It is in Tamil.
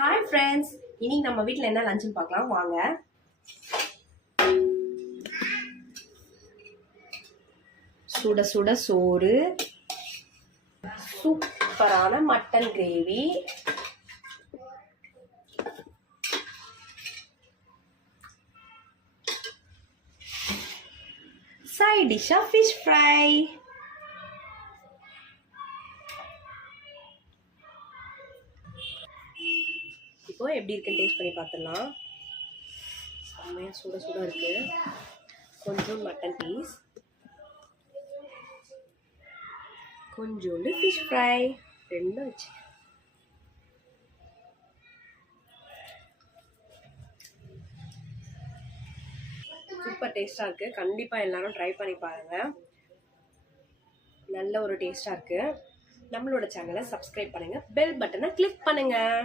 ஹாய் ஃப்ரெண்ட்ஸ், இன்னைக்கு நம்ம வீட்டில் என்ன லஞ்சுன்னு பார்க்கலாம் வாங்க. சுட சுட சோறு, சூப்பரான மட்டன் கிரேவி, சைட் டிஷ்ஷா ஃபிஷ் ஃப்ரை. இப்போ எப்படி இருக்குன்னு டேஸ்ட் பண்ணி பார்த்துடலாம். செம்மையாக சுட சுட இருக்கு. கொஞ்சம் மட்டன் பீஸ், கொஞ்சோண்டு ஃபிஷ் ஃப்ரை, ரெண்டும் வச்சு சூப்பர் டேஸ்டாக இருக்குது. கண்டிப்பாக எல்லாரும் ட்ரை பண்ணி பாருங்கள். நல்ல ஒரு டேஸ்டாக இருக்குது. நம்மளோட சேனலை சப்ஸ்கிரைப் பண்ணுங்கள், பெல் பட்டனை கிளிக் பண்ணுங்கள்.